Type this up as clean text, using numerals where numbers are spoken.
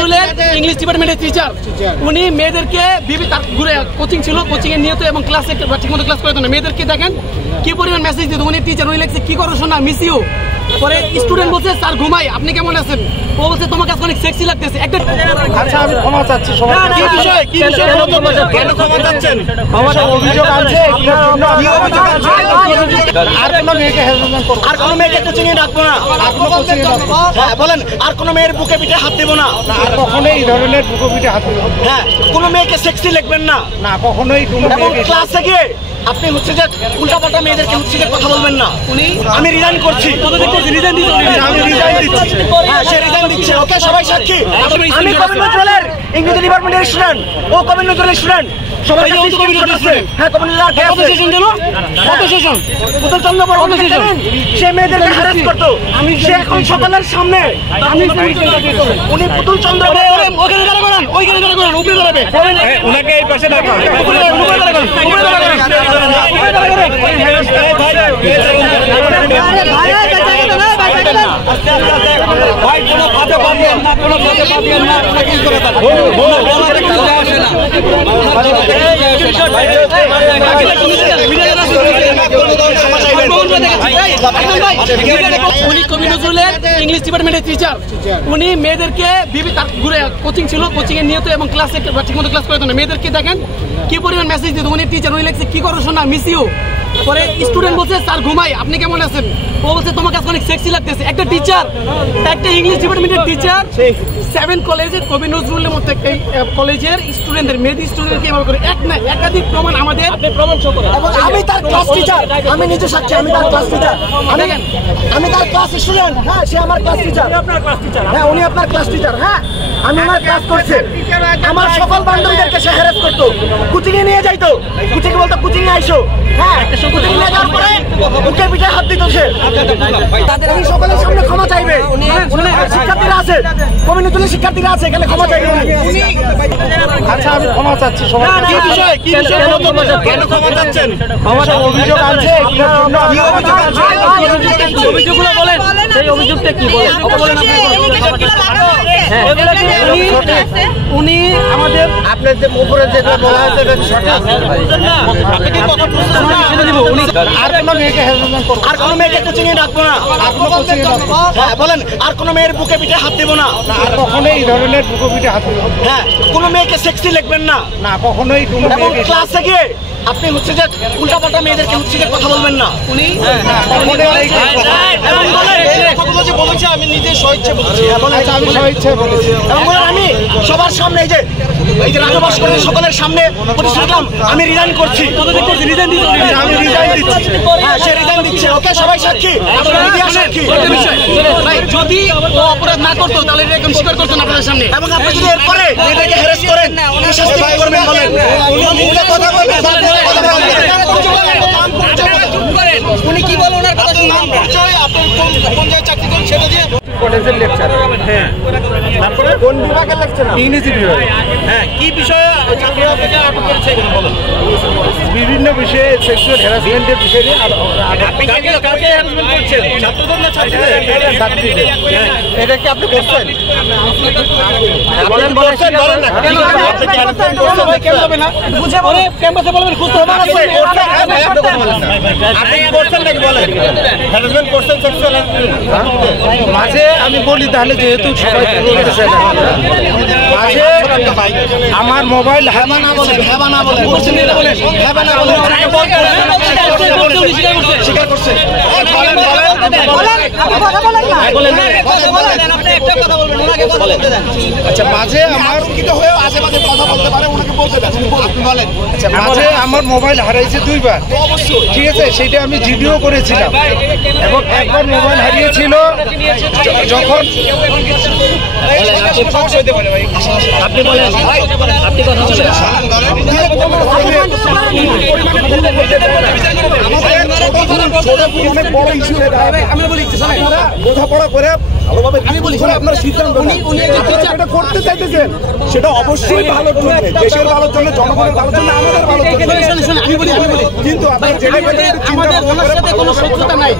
নজরুলের ইংলিশ ডিপার্টমেন্টের টিচার। উনি মেয়েদেরকে ঘুরে কোচিং ছিল, কোচিং এ নিয়ত এবং ক্লাসে ঠিকমতো ক্লাস করতো না। মেয়েদেরকে দেখেন কি পরিমাণ মেসেজ দিত। উনি টিচার, উনি লিখছে কি করো শোনা, মিস ইউ। পরে স্টুডেন্ট বলছে স্যার ঘুমাই, আপনি কেমন আছেন? ও বলছে তোমার কাছে অনেক সেক্সি লাগতেছে। একটা আচ্ছা আমি ক্ষমা চাচ্ছি সবাই। কি বিষয় কেন ক্ষমা চাচ্ছেন? আমাদের অভিযোগ আছে, কি অভিযোগ আছে? আর কোনো মেয়েকে হ্যারাসমেন্ট করব, আর কোনো মেয়েকে কোচিং এ ডাকবো না, আর কোনো কোচিং এ ডাকবো। হ্যাঁ বলেন, আর কোনো মেয়ের বুকে পিঠে হাত দেব না, আর কখনোই এই ধরনের বুকে পিঠে হাত দেব না। হ্যাঁ, কোনো মেয়েকে সেক্সি লিখবেন না, না কখনোই। এবং ক্লাসে গিয়ে আপনি হচ্ছে যে উল্টাপাল্টা মেয়েদেরকে হচ্ছে যে কথা বলবেন না। উনি আমি রিজাইন করছি, রিজাইন দিতে আমি রিজাইন দিচ্ছি। হ্যাঁ সে রিজাইন দিচ্ছে। ওকে সবাই সাক্ষী। আমি কবির নজরুলের ইংরেজি ডিপার্টমেন্টের স্টুডেন্ট, ও কবির নজরুলের স্টুডেন্ট। সবাই হ্যাঁ কবির নজরুল কত সেশন দিল, কত সেশন পুতুল চন্দ্র বড় কত সেশন। সে মেয়েদেরকে হ্যারাস করতো। আমি সে এখন সকালের সামনে আমি উনি পুতুল চন্দ্র ওখানে দাঁড়া করেন, ওইখানে দাঁড়া করেন, উপরে দাঁড়াবে উনাকে এই পাশে ডাকা উপরে দাঁড়া করেন, উপরে দাঁড়া করেন। ভাই কোনো ফাঁদে বাঁধিয়েন না, কোনো ফাঁদে বাঁধিয়েন না, কি করে থাকেন উনি কবি নজরুলের ইংলিশ ডিপার্টমেন্টের টিচার। উনি মেয়েদেরকে ঘুরে কোচিং ছিল, কোচিং এ নিয়ত এবং ক্লাসে ঠিকমতো ক্লাস করতো না। মেয়েদেরকে দেখেন কি পরিমাণ মেসেজ দিত। উনি টিচার, উনি লিখছে কি করো শোনা, মিস ইউ। পরে স্টুডেন্ট বলছে স্যার ঘুমাই, আপনি কেমন আছেন? ও বলছে তোমার কাছে অনেক সেক্সি লাগতেছে। একটা টিচার, একটা ইংলিশ ডিপার্টমেন্টের টিচার 7 কলেজের কবি নজরুলের মধ্যে একটা কলেজের স্টুডেন্টদের মেয়েদের স্টুডেন্টকে এভাবে করে এক না একাধিক প্রমাণ আমাদের প্রমাণ শো করে। এবং আমি তার ক্লাস টিচার, আমি নিজে সাক্ষী, আমি তার ক্লাস টিচার, আমি তার ক্লাস স্টুডেন্ট। হ্যাঁ সে আমার ক্লাস টিচার, আপনার ক্লাস টিচার। হ্যাঁ উনি আপনার ক্লাস টিচার। হ্যাঁ আমি আমার ক্লাস করছি। আমার সকল বান্ধবীদেরকে সে হ্যারাস করতো, কোচিং এ নিয়ে যাইতো, কোচিং এ বলতো কোচিং এ আইসো। হ্যাঁ কোচিং নিয়ে যাওয়ার পরে বুকে পিঠে হাত দিত সে। উনি সকলের সামনে ক্ষমা চাইবে। শিক্ষার্থীরা আছে, কবি নজরুলের শিক্ষার্থীরা আছে, এখানে ক্ষমা চাইবে। আচ্ছা আমি ক্ষমা চাচ্ছি সবাই। কি বিষয় কেন ক্ষমা চাচ্ছেন? আমাদের অভিযোগ আছে, কি অভিযোগ আছে? অভিযোগগুলো বলেন, সেই অভিযোগটা কি বলেন? উনি আমাদের আপনার যে উপরে যেটা বলা হয়েছে আর কোনো মেয়েকে হ্যারাসমেন্ট করব, আর কোনো মেয়েকে কোচিং এ ডাকবো না, আর কোনো কোচিং এ ডাকবো। হ্যাঁ বলেন, আর কোনো মেয়ের বুকে পিঠে হাত দেব না, আর কখনোই এই ধরনের বুকে পিঠে হাত দেব না। হ্যাঁ কোনো মেয়েকে সেক্সি লিখবেন না, না কখনোই। এবং ক্লাসে গিয়ে আপনি হচ্ছে যে উল্টাপাল্টা মেয়েদেরকে হচ্ছে যে কথা বলবেন না। উনি আমি নিজে স্বইচ্ছে বলছি, আমি স্বইচ্ছে বলেছি। এবং আমি সবার সামনে এই যে রাজবাস করে সকলের সামনে প্রতিশ্রুতি আমি রিজাইন করছি, আমি রিজাইন দিচ্ছি। হ্যাঁ সে রিজাইন দিচ্ছে। ওকে সবাই সাক্ষী, মিডিয়া সাক্ষী। যদি ও অপরাধ না করতো তাহলে এরকম স্বীকার করতেন আপনাদের সামনে। এবং আপনি যদি এরপরে মেয়েদেরকে হ্যারাস করেন, কি শাস্তি করবেন বলেন? কথা বলবেন, উনি কি বলেন? ওনার কথা শুনুন। আপনি কোন জায়গায় চাকরি করেন সেটা দিয়ে কলেজের লেকচার। হ্যাঁ তারপরে কোন বিভাগের লেকচার? ইংরেজি বিভাগ। হ্যাঁ কি বিষয়ে চাকরি আপনাকে আটক করেছে এখানে বলেন? বিভিন্ন বিষয়ে সেক্সুয়াল হ্যারাসমেন্টের বিষয়ে। আপনি কাকে হ্যারাসমেন্ট করছেন? ছাত্রদের না ছাত্রীদের? ছাত্রীদের। এটা কি আপনি করছেন? বলেন বলেন বলেন না। কেন আপনি কি হ্যারাসমেন্ট করছেন? ভাই কেন হবে না? বুঝে বলে ক্যাম্পাসে বলবেন, খুঁজতে হবে না। আপনি করছেন নাকি বলেন? হ্যারাসমেন্ট করছেন, সেক্সুয়াল হ্যারাসমেন্ট? মাঝে আমি বলি তাহলে, যেহেতু সবাই বলতেছে না, মাঝে আমার মোবাইল হ্যাবা না বলেন, হ্যাবা না বলেন, হ্যাবা না বলেন, স্বীকার করছে। আচ্ছা মাঝে আমার হয়েও আজে বাজে কথা বলতে পারে, ওনাকে বলতে দেন, আপনি বলেন। আচ্ছা মাঝে আমার মোবাইল হারাইছে 2 বার, ঠিক আছে? সেটা আমি ভিডিও করেছিলাম। এবং একবার মোবাইল হারিয়েছিল যখন আপনি বলেন, আপনি কথা বোঝাপড়া করে ভালোভাবে আমি বলি, আপনার সিদ্ধান্ত যেটা করতে চাইতেছেন সেটা অবশ্যই ভালোর জন্য, দেশের ভালোর জন্য, জনগণের ভালোর জন্য, আমাদের ভালোর জন্য। আমি বলি কিন্তু আপনার আমাদের কোনো শত্রুতা নাই।